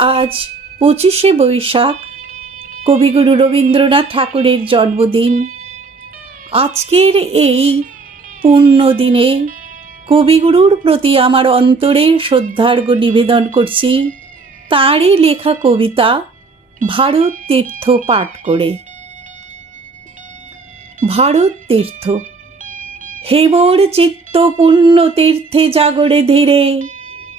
আজ পঁচিশে বৈশাখ। কবিগুরু রবীন্দ্রনাথ ঠাকুরের জন্মদিন। আজকের এই পূর্ণ দিনে কবিগুরুর প্রতি আমার অন্তরে শ্রদ্ধার্ঘ নিবেদন করছি, তাঁরই লেখা কবিতা ভারত তীর্থ পাঠ করে। ভারত তীর্থ। হেমর চিত্ত পুণ্য তীর্থে জাগরে ধীরে।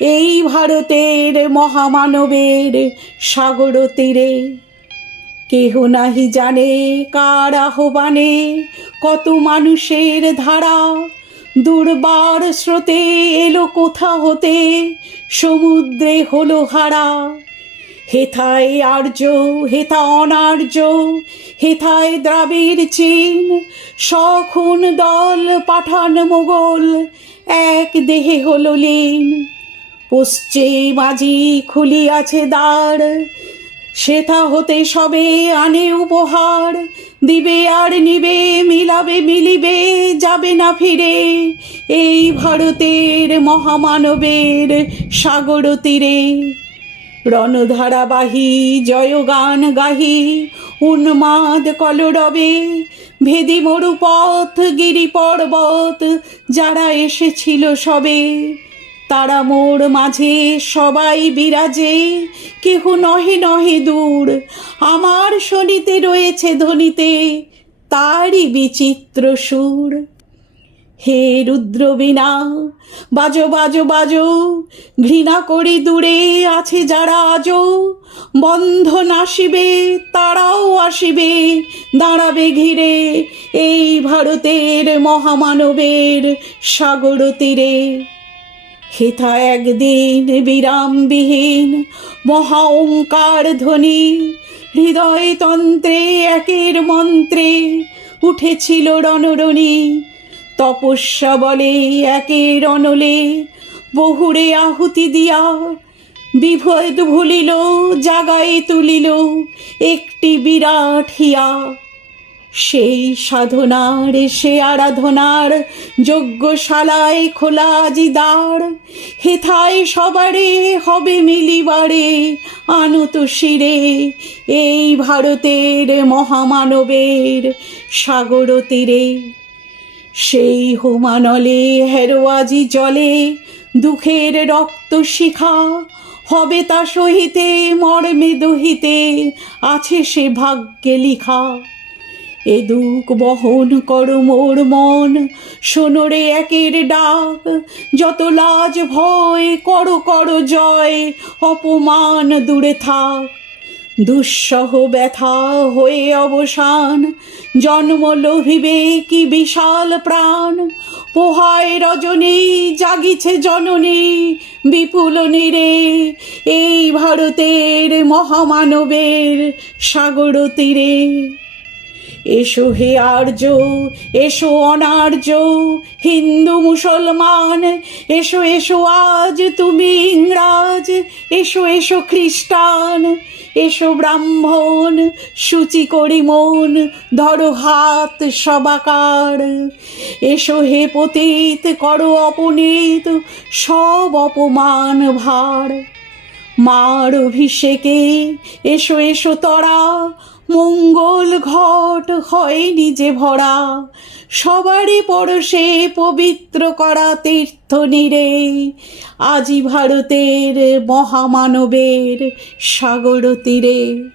এই ভারতের মহামানবের সাগর তীরে। কেহ নাহি জানে কার আহ্বানে কত মানুষের ধারা। দুর্বার স্রোতে এলো কোথা হতে, সমুদ্রে হলো হারা। হেথায় আর্য, হেথা অনার্য, হেথায় দ্রাবিড় চীন, সখুন দল, পাঠান মোগল, এক দেহে হলো লীন। পশ্চিম খুলিয়াছে দ্বার। সেথা হতে সবে আনে উপহার। দিবে আর নিবে, মিলাবে, মিলিবে, যাবে না ফিরে। এই ভারতের মহামানবের সাগর তীরে। রণধারাবাহী জয়গান গাহি, উন্মাদ কলরবে। ভেদি মরুপথ, গিরি পর্বত, যারা এসেছিল সবে। তারা মোর মাঝে সবাই বিরাজে, কেহ নহে নহে দূর। আমার শনিতে রয়েছে ধ্বনিতে তারই বিচিত্র সুর। হে রুদ্রবীণা, বাজো বাজো বাজো, ঘৃণা করি দূরে আছে যারা আজও বন্ধন আসিবে, তারাও আসিবে, দাঁড়াবে ঘিরে এই ভারতের মহামানবের সাগর তীরে। হেথা একদিন বিরামবিহীন, মহা ওঙ্কার ধ্বনি হৃদয় তন্ত্রে একের মন্ত্রে উঠেছিল রণরণী, তপস্যা বলে একের অনলে বহুরে আহুতি দিয়া, বিভেদ ভুলিল, জাগায় তুলিল একটি বিরাট হিয়া। সেই সাধনার, সে আরাধনার যজ্ঞশালায় খোলা আজি দ্বার। হেথায় সবারে হবে মিলিবারে আনত শিরে। এই ভারতের মহামানবের সাগর তীরে। সেই হোমানলে হেরোয়াজি জলে, দুঃখের রক্ত শিখা। হবে তা সহিতে মর্মে দহিতে, আছে সে ভাগ্যে লিখা। এ দুঃখ বহন কর মোর মন। সোনরে একের ডাক, যত লাজ ভয়, করো করো জয়, অপমান দূরে থাক। দুঃসহ ব্যথা হয়ে অবসান, জন্ম লোভিবে কি বিশাল প্রাণ। পোহায় রজনী, জাগিছে জননী, বিপুল নীরে, এই ভারতের মহামানবের সাগর তীরে। এসো হে আর্য, এসো অনার্য, হিন্দু মুসলমান, এসো এসো আজ তুমি ইংরাজ, এসো এসো খ্রিস্টান, এসো ব্রাহ্মণ, সূচি করি মন, ধরো হাত সবাকার। এসো হে পতিত, করো অপনীত, সব অপমান ভার। মার অভিষেকে, এসো এসো তরা মঙ্গল ঘট হয় নিজে ভরা। সবারই পরশে পবিত্র করা তীর্থ নিরে। আজি ভারতের মহামানবের সাগর তীরে।